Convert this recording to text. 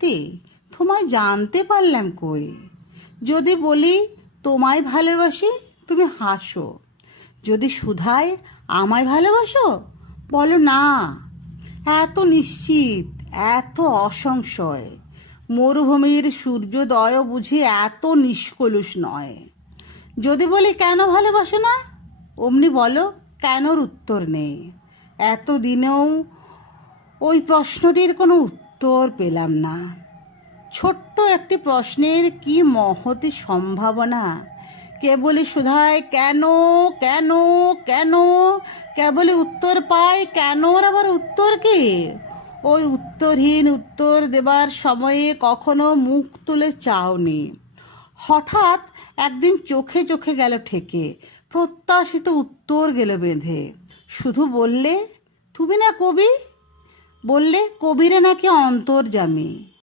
সত্যি তোমায় জানতে পারলাম কই। যদি বলি তোমায় ভালোবাসি, তুমি হাসো। যদি শুধাই আমায় ভালোবাসো, বলো না। এত নিশ্চিত, এত অসংশয়। মরুভূমির সূর্যোদয় বুঝি এত নিষ্কলুষ নয়। যদি বলি কেন ভালোবাসো না, অমনি বলো কেনর উত্তর নেই। এতদিনেও ওই প্রশ্নটির কোনো উত্তর পেলাম না। ছোট্ট একটি প্রশ্নের কি মহতি সম্ভাবনা। কেবলই শুধায় কেন, কেন, কেন, কেবলই উত্তর পায় কেনর আবার উত্তর কি। ওই উত্তরহীন উত্তর দেবার সময়ে কখনো মুখ তুলে চাওনি। হঠাৎ একদিন চোখে চোখে গেল ঠেকে, প্রত্যাশিত উত্তর গেল বেঁধে। শুধু বললে তুমি না কবি, বললে কবিরা নাকি অন্তর্যামী।